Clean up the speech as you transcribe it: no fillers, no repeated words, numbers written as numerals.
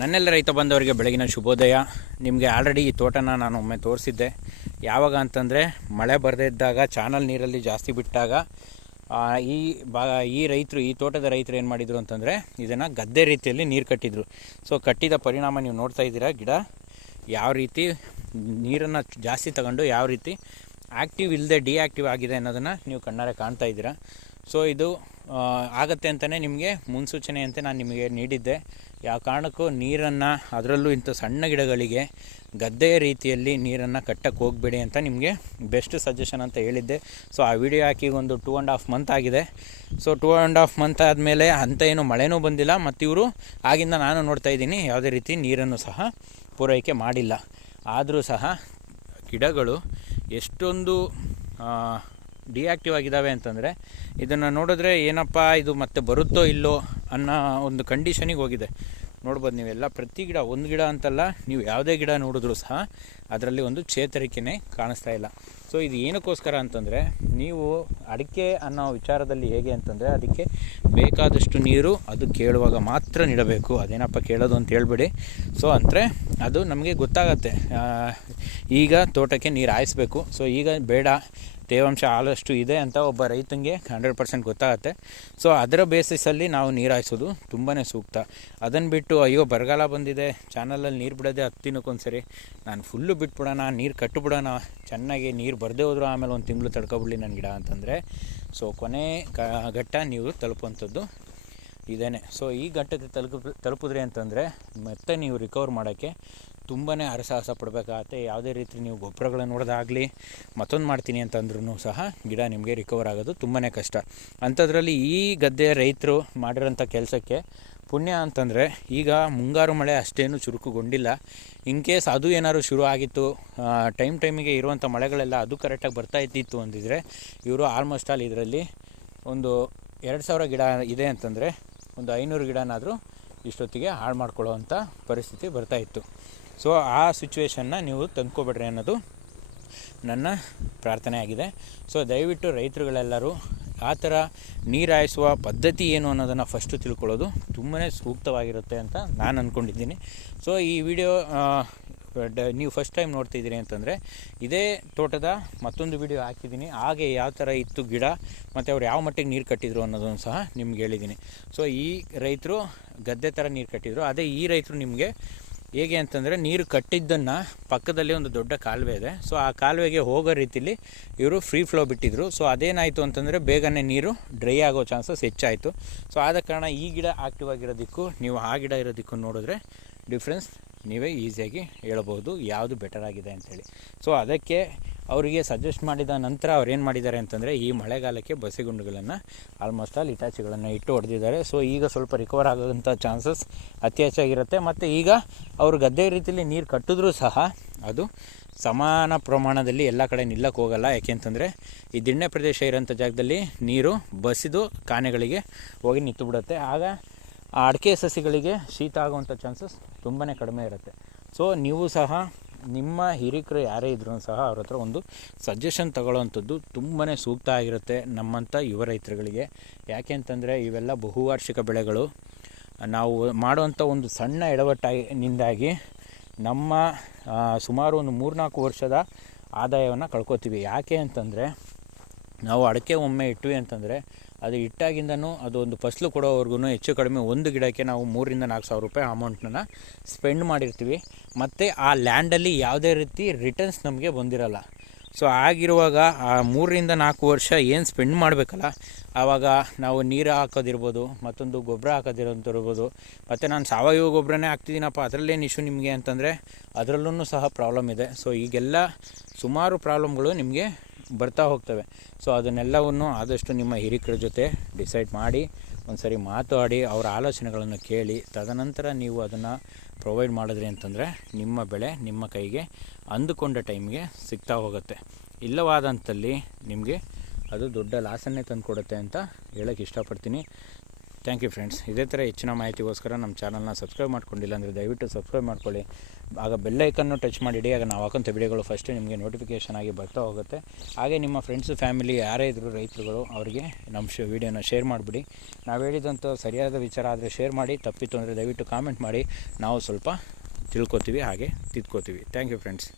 ನನ್ನೆಲ್ಲ ರೈತ ಬಂದವರಿಗೆ ಬೆಳಗಿನ ಶುಭೋದಯ. ನಿಮಗೆ ಆಲ್ರೆಡಿ ಈ ತೋಟನ ನಾನು ಒಮ್ಮೆ ತೋರಿಸಿದ್ದೆ. ಯಾವಾಗ ಅಂತಂದರೆ ಮಳೆ ಬರದೇ ಇದ್ದಾಗ ಚಾನಲ್ ನೀರಲ್ಲಿ ಜಾಸ್ತಿ ಬಿಟ್ಟಾಗ ಈ ರೈತರು, ಈ ತೋಟದ ರೈತರು ಏನು ಮಾಡಿದರು ಅಂತಂದರೆ ಇದನ್ನು ಗದ್ದೆ ರೀತಿಯಲ್ಲಿ ನೀರು ಕಟ್ಟಿದರು. ಸೊ ಕಟ್ಟಿದ ಪರಿಣಾಮ ನೀವು ನೋಡ್ತಾ ಇದ್ದೀರಾ, ಗಿಡ ಯಾವ ರೀತಿ ನೀರನ್ನು ಜಾಸ್ತಿ ತಗೊಂಡು ಯಾವ ರೀತಿ ಆ್ಯಕ್ಟಿವ್ ಇಲ್ಲದೆ ಡಿಆ್ಯಕ್ಟಿವ್ ಆಗಿದೆ ಅನ್ನೋದನ್ನು ನೀವು ಕಣ್ಣಾರೆ ಕಾಣ್ತಾ ಇದ್ದೀರಾ. ಸೊ ಇದು ಆಗತ್ತೆ ಅಂತಲೇ ನಿಮಗೆ ಮುನ್ಸೂಚನೆಯಂತೆ ನಾನು ನಿಮಗೆ ನೀಡಿದ್ದೆ. ಯಾವ ಕಾರಣಕ್ಕೂ ನೀರನ್ನು, ಅದರಲ್ಲೂ ಇಂಥ ಸಣ್ಣ ಗಿಡಗಳಿಗೆ ಗದ್ದೆಯ ರೀತಿಯಲ್ಲಿ ನೀರನ್ನು ಕಟ್ಟಕ್ಕೆ ಹೋಗಬೇಡಿ ಅಂತ ನಿಮಗೆ ಬೆಸ್ಟ್ ಸಜೆಷನ್ ಅಂತ ಹೇಳಿದ್ದೆ. ಸೊ ಆ ವಿಡಿಯೋ ಹಾಕಿ ಒಂದು 2.5 ಮಂತ್ ಆಗಿದೆ. ಸೊ 2.5 ಮಂತ್ ಆದಮೇಲೆ ಅಂಥ ಏನು ಮಳೆನೂ ಬಂದಿಲ್ಲ, ಮತ್ತು ಇವರು ಆಗಿಂದ ನಾನು ನೋಡ್ತಾ ಇದ್ದೀನಿ ಯಾವುದೇ ರೀತಿ ನೀರನ್ನು ಸಹ ಪೂರೈಕೆ ಮಾಡಿಲ್ಲ. ಆದರೂ ಸಹ ಗಿಡಗಳು ಎಷ್ಟೊಂದು ಡಿಆ್ಯಕ್ಟಿವ್ ಆಗಿದ್ದಾವೆ ಅಂತಂದರೆ ಇದನ್ನು ನೋಡಿದ್ರೆ ಏನಪ್ಪ ಇದು ಮತ್ತೆ ಬರುತ್ತೋ ಇಲ್ಲೋ ಅನ್ನೋ ಒಂದು ಕಂಡೀಷನಿಗೆ ಹೋಗಿದೆ. ನೋಡ್ಬೋದು ನೀವೆಲ್ಲ, ಪ್ರತಿ ಗಿಡ, ಒಂದು ಗಿಡ ಅಂತಲ್ಲ, ನೀವು ಯಾವುದೇ ಗಿಡ ನೋಡಿದ್ರೂ ಸಹ ಅದರಲ್ಲಿ ಒಂದು ಚೇತರಿಕೆನೇ ಕಾಣಿಸ್ತಾ ಇಲ್ಲ. ಸೊ ಇದು ಏನಕ್ಕೋಸ್ಕರ ಅಂತಂದರೆ, ನೀವು ಅಡಿಕೆ ಅನ್ನೋ ವಿಚಾರದಲ್ಲಿ ಹೇಗೆ ಅಂತಂದರೆ ಅದಕ್ಕೆ ಬೇಕಾದಷ್ಟು ನೀರು ಅದು ಕೇಳುವಾಗ ಮಾತ್ರ ನೀಡಬೇಕು. ಅದೇನಪ್ಪ ಕೇಳೋದು ಅಂತ ಹೇಳ್ಬೇಡಿ. ಸೊ ಅಂದರೆ ಅದು ನಮಗೆ ಗೊತ್ತಾಗತ್ತೆ, ಈಗ ತೋಟಕ್ಕೆ ನೀರು ಹಾಯಿಸ್ಬೇಕು, ಸೊ ಈಗ ಬೇಡ, ತೇವಾಂಶ ಆದಷ್ಟು ಇದೆ ಅಂತ ಒಬ್ಬ ರೈತನಿಗೆ 100% ಗೊತ್ತಾಗುತ್ತೆ. ಸೊ ಅದರ ಬೇಸಿಸಲ್ಲಿ ನಾವು ನೀರು ಹಾಯಿಸೋದು ತುಂಬಾ ಸೂಕ್ತ. ಅದನ್ನು ಬಿಟ್ಟು ಅಯ್ಯೋ ಬರಗಾಲ ಬಂದಿದೆ, ಚಾನಲಲ್ಲಿ ನೀರು ಬಿಡೋದೆ 10 ದಿನಕ್ಕೊಂದ್ಸರಿ, ನಾನು ಫುಲ್ಲು ಬಿಟ್ಬಿಡೋಣ, ನೀರು ಕಟ್ಟಿಬಿಡೋಣ, ಚೆನ್ನಾಗಿ ನೀರು ಬರದೇ ಹೋದರೂ ಆಮೇಲೆ 1 ತಿಂಗಳು ತಡ್ಕೊಬಿಡಲಿ ನನ್ನ ಗಿಡ ಅಂತಂದರೆ, ಸೊ ಕೊನೆ ಘಟ್ಟ ನೀವು ತಲುಪುವಂಥದ್ದು ಇದೇನೆ. ಸೊ ಈ ಘಟ್ಟಕ್ಕೆ ತಲುಪಿದ್ರಿ ಅಂತಂದರೆ ಮತ್ತೆ ನೀವು ರಿಕವರ್ ಮಾಡೋಕ್ಕೆ ತುಂಬಾ ಹರಸಾಹಸ ಪಡಬೇಕಾಗತ್ತೆ. ಯಾವುದೇ ರೀತಿ ನೀವು ಗೊಬ್ಬರಗಳನ್ನು ನೋಡೋದಾಗಲಿ ಮತ್ತೊಂದು ಮಾಡ್ತೀನಿ ಅಂತಂದ್ರೂ ಸಹ ಗಿಡ ನಿಮಗೆ ರಿಕವರ್ ಆಗೋದು ತುಂಬಾ ಕಷ್ಟ. ಅಂಥದ್ರಲ್ಲಿ ಈ ಗದ್ದೆಯ ರೈತರು ಮಾಡಿರೋಂಥ ಕೆಲಸಕ್ಕೆ ಪುಣ್ಯ ಅಂತಂದರೆ, ಈಗ ಮುಂಗಾರು ಮಳೆ ಅಷ್ಟೇನು ಚುರುಕುಗೊಂಡಿಲ್ಲ. ಇನ್ ಕೇಸ್ ಅದು ಏನಾದ್ರು ಶುರು ಆಗಿತ್ತು, ಟೈಮಿಗೆ ಇರುವಂಥ ಮಳೆಗಳೆಲ್ಲ ಅದು ಕರೆಕ್ಟಾಗಿ ಬರ್ತಾ ಇದ್ದಿತ್ತು ಅಂದಿದ್ರೆ, ಇವರು ಆಲ್ಮೋಸ್ಟ್ ಆಲ್ ಇದರಲ್ಲಿ ಒಂದು 2000 ಗಿಡ ಇದೆ ಅಂತಂದರೆ ಒಂದು 500 ಗಿಡನಾದರೂ ಇಷ್ಟೊತ್ತಿಗೆ ಹಾಳು ಮಾಡ್ಕೊಳ್ಳೋವಂಥ ಪರಿಸ್ಥಿತಿ ಬರ್ತಾಯಿತ್ತು. ಸೊ ಆ ಸಿಚುವೇಷನ್ನ ನೀವು ತಂದ್ಕೊಬೇಡ್ರಿ ಅನ್ನೋದು ನನ್ನ ಪ್ರಾರ್ಥನೆ ಆಗಿದೆ. ಸೊ ದಯವಿಟ್ಟು ರೈತರುಗಳೆಲ್ಲರೂ ಆ ಥರ ನೀರು ಹಾಯಿಸುವ ಪದ್ಧತಿ ಏನು ಅನ್ನೋದನ್ನು ಫಸ್ಟು ತಿಳ್ಕೊಳ್ಳೋದು ತುಂಬಾ ಸೂಕ್ತವಾಗಿರುತ್ತೆ ಅಂತ ನಾನು ಅಂದ್ಕೊಂಡಿದ್ದೀನಿ. ಸೊ ಈ ವಿಡಿಯೋ ನೀವು ಫಸ್ಟ್ ಟೈಮ್ ನೋಡ್ತಿದ್ದೀರಿ ಅಂತಂದರೆ ಇದೇ ತೋಟದ ಮತ್ತೊಂದು ವಿಡಿಯೋ ಹಾಕಿದ್ದೀನಿ. ಹಾಗೆ ಯಾವ ಥರ ಇತ್ತು ಗಿಡ ಮತ್ತು ಅವ್ರು ಯಾವ ಮಟ್ಟಿಗೆ ನೀರು ಕಟ್ಟಿದ್ರು ಅನ್ನೋದನ್ನು ಸಹ ನಿಮ್ಗೆ ಹೇಳಿದ್ದೀನಿ. ಸೊ ಈ ರೈತರು ಗದ್ದೆ ಥರ ನೀರು ಕಟ್ಟಿದ್ರು. ಅದೇ ಈ ರೈತರು ನಿಮಗೆ ಹೇಗೆ ಅಂತಂದರೆ, ನೀರು ಕಟ್ಟಿದ್ದನ್ನು ಪಕ್ಕದಲ್ಲಿ ಒಂದು ದೊಡ್ಡ ಕಾಲುವೆ ಇದೆ. ಸೊ ಆ ಕಾಲುವೆಗೆ ಹೋಗೋ ರೀತಿಲಿ ಇವರು ಫ್ರೀ ಫ್ಲೋ ಬಿಟ್ಟಿದ್ರು. ಸೊ ಅದೇನಾಯಿತು ಅಂತಂದರೆ ಬೇಗನೆ ನೀರು ಡ್ರೈ ಆಗೋ ಚಾನ್ಸಸ್ ಹೆಚ್ಚಾಯಿತು. ಸೊ ಆದ ಕಾರಣ ಈ ಗಿಡ ಆ್ಯಕ್ಟಿವ್ ಆಗಿರೋದಕ್ಕೂ ನೀವು ಆ ಗಿಡ ಇರೋದಕ್ಕೂ ನೋಡಿದ್ರೆ ಡಿಫ್ರೆನ್ಸ್ ನೀವೇ ಈಸಿಯಾಗಿ ಹೇಳ್ಬೋದು ಯಾವುದು ಬೆಟರ್ ಆಗಿದೆ ಅಂಥೇಳಿ. ಸೊ ಅದಕ್ಕೆ ಅವರಿಗೆ ಸಜೆಸ್ಟ್ ಮಾಡಿದ ನಂತರ ಅವ್ರು ಏನು ಮಾಡಿದ್ದಾರೆ ಅಂತಂದರೆ, ಈ ಮಳೆಗಾಲಕ್ಕೆ ಬಸಿಗುಂಡುಗಳನ್ನು ಆಲ್ಮೋಸ್ಟ್ ಆಲ್ ಇಟಾಚಿಗಳನ್ನು ಇಟ್ಟು ಹೊಡೆದಿದ್ದಾರೆ. ಸೊ ಈಗ ಸ್ವಲ್ಪ ರಿಕವರ್ ಆಗೋಂಥ ಚಾನ್ಸಸ್ ಅತಿ ಹೆಚ್ಚಾಗಿರುತ್ತೆ. ಮತ್ತು ಈಗ ಅವರು ಗದ್ದೆ ರೀತಿಯಲ್ಲಿ ನೀರು ಕಟ್ಟಿದ್ರೂ ಸಹ ಅದು ಸಮಾನ ಪ್ರಮಾಣದಲ್ಲಿ ಎಲ್ಲ ಕಡೆ ನಿಲ್ಲಕ್ಕೆ ಹೋಗಲ್ಲ. ಯಾಕೆಂತಂದರೆ ಈ ದಿಣ್ಣೆ ಪ್ರದೇಶ ಇರೋಂಥ ಜಾಗದಲ್ಲಿ ನೀರು ಬಸಿದು ಕಾನೆಗಳಿಗೆ ಹೋಗಿ ನಿಂತು ಬಿಡುತ್ತೆ. ಆಗ ಆ ಅಡಿಕೆ ಸಸಿಗಳಿಗೆ ಶೀತ ಆಗುವಂಥ ಚಾನ್ಸಸ್ ತುಂಬಾ ಕಡಿಮೆ ಇರುತ್ತೆ. ಸೊ ನೀವು ಸಹ ನಿಮ್ಮ ಹಿರಿಕರು ಯಾರೇ ಇದ್ರೂ ಸಹ ಅವ್ರ ಹತ್ರ ಒಂದು ಸಜೆಷನ್ ತಗೊಳ್ಳೋವಂಥದ್ದು ತುಂಬಾ ಸೂಕ್ತ ಆಗಿರುತ್ತೆ ನಮ್ಮಂಥ ಯುವ ರೈತರುಗಳಿಗೆ. ಯಾಕೆ ಅಂತಂದರೆ ಇವೆಲ್ಲ ಬಹುವಾರ್ಷಿಕ ಬೆಳೆಗಳು. ನಾವು ಮಾಡುವಂಥ ಒಂದು ಸಣ್ಣ ಎಡವಟ್ಟಿನಿಂದಾಗಿ ನಮ್ಮ ಸುಮಾರು ಒಂದು 3-4 ವರ್ಷದ ಆದಾಯವನ್ನು ಕಳ್ಕೊತೀವಿ. ಯಾಕೆ ಅಂತಂದರೆ, ನಾವು ಅಡಿಕೆ ಒಮ್ಮೆ ಇಟ್ವಿ ಅಂತಂದರೆ ಅದು ಇಟ್ಟಾಗಿಂದನೂ ಅದು ಒಂದು ಫಸಲು ಕೊಡೋವರೆಗೂ ಹೆಚ್ಚು ಕಡಿಮೆ ಒಂದು ಗಿಡಕ್ಕೆ ನಾವು 3,000-4,000 ರೂಪಾಯಿ ಅಮೌಂಟನ್ನು ಸ್ಪೆಂಡ್ ಮಾಡಿರ್ತೀವಿ. ಮತ್ತು ಆ ಲ್ಯಾಂಡಲ್ಲಿ ಯಾವುದೇ ರೀತಿ ರಿಟರ್ನ್ಸ್ ನಮಗೆ ಬಂದಿರಲ್ಲ. ಸೊ ಆಗಿರುವಾಗ ಆ 3-4 ವರ್ಷ ಏನು ಸ್ಪೆಂಡ್ ಮಾಡಬೇಕಲ್ಲ, ಆವಾಗ ನಾವು ನೀರು ಹಾಕೋದಿರ್ಬೋದು, ಮತ್ತೊಂದು ಗೊಬ್ಬರ ಹಾಕೋದಿರೋಂತಿರ್ಬೋದು, ಮತ್ತು ನಾನು ಸಾವಯವ ಗೊಬ್ಬರನೇ ಹಾಕ್ತಿದ್ದೀನಪ್ಪ ಅದರಲ್ಲೇನು ಇಶ್ಯೂ ನಿಮಗೆ ಅಂತಂದರೆ ಅದರಲ್ಲೂ ಸಹ ಪ್ರಾಬ್ಲಮ್ ಇದೆ. ಸೊ ಈಗೆಲ್ಲ ಸುಮಾರು ಪ್ರಾಬ್ಲಮ್ಗಳು ನಿಮಗೆ ಬರ್ತಾ ಹೋಗ್ತವೆ. ಸೊ ಅದನ್ನೆಲ್ಲವನ್ನು ಆದಷ್ಟು ನಿಮ್ಮ ಹಿರಿಕರ ಜೊತೆ ಡಿಸೈಡ್ ಮಾಡಿ ಒಂದು ಸರಿ ಮಾತಾಡಿ ಅವರ ಆಲೋಚನೆಗಳನ್ನು ಕೇಳಿ ತದನಂತರ ನೀವು ಅದನ್ನು ಪ್ರೊವೈಡ್ ಮಾಡಿದ್ರಿ ಅಂತಂದರೆ ನಿಮ್ಮ ಬೆಳೆ ನಿಮ್ಮ ಕೈಗೆ ಅಂದುಕೊಂಡ ಟೈಮ್ಗೆ ಸಿಗ್ತಾ ಹೋಗುತ್ತೆ. ಇಲ್ಲವಾದಂಥಲ್ಲಿ ನಿಮಗೆ ಅದು ದೊಡ್ಡ ಲಾಸನ್ನೇ ತಂದು ಕೊಡುತ್ತೆ ಅಂತ ಹೇಳೋಕ್ಕೆ ಇಷ್ಟಪಡ್ತೀನಿ. Thank you friends. ಇದೇ ಥರ ಹೆಚ್ಚಿನ ಮಾಹಿತಿಗೋಸ್ಕರ ನಮ್ಮ ಚಾನಲ್ನ ಸಬ್ಸ್ಕ್ರೈಬ್ ಮಾಡ್ಕೊಂಡಿಲ್ಲ ಅಂದರೆ ದಯವಿಟ್ಟು ಸಬ್ಸ್ಕ್ರೈಬ್ ಮಾಡ್ಕೊಳ್ಳಿ. ಆಗ ಬೆಲ್ ಐಕನ್ನು ಟಚ್ ಮಾಡಿಡಿ. ಆಗ ನಾವು ಹಾಕೋಂಥ ವಿಡಿಯೋಗಳು ಫಸ್ಟು ನಿಮಗೆ ನೋಟಿಫಿಕೇಷನ್ ಆಗಿ ಬರ್ತಾ ಹೋಗುತ್ತೆ. ಹಾಗೆ ನಿಮ್ಮ ಫ್ರೆಂಡ್ಸು ಫ್ಯಾಮಿಲಿ ಯಾರೇ ಇದ್ದರೂ ರೈತರುಗಳು ಅವರಿಗೆ ನಮ್ಮ ವೀಡಿಯೋನ ಶೇರ್ ಮಾಡಿಬಿಡಿ. ನಾವು ಹೇಳಿದಂಥ ಸರಿಯಾದ ವಿಚಾರ ಆದರೆ ಶೇರ್ ಮಾಡಿ, ತಪ್ಪಿತ್ತು ಅಂದರೆ ದಯವಿಟ್ಟು ಕಾಮೆಂಟ್ ಮಾಡಿ. ನಾವು ಸ್ವಲ್ಪ ತಿಳ್ಕೊತೀವಿ, ಹಾಗೆ ತಿದ್ಕೋತೀವಿ. Thank you friends.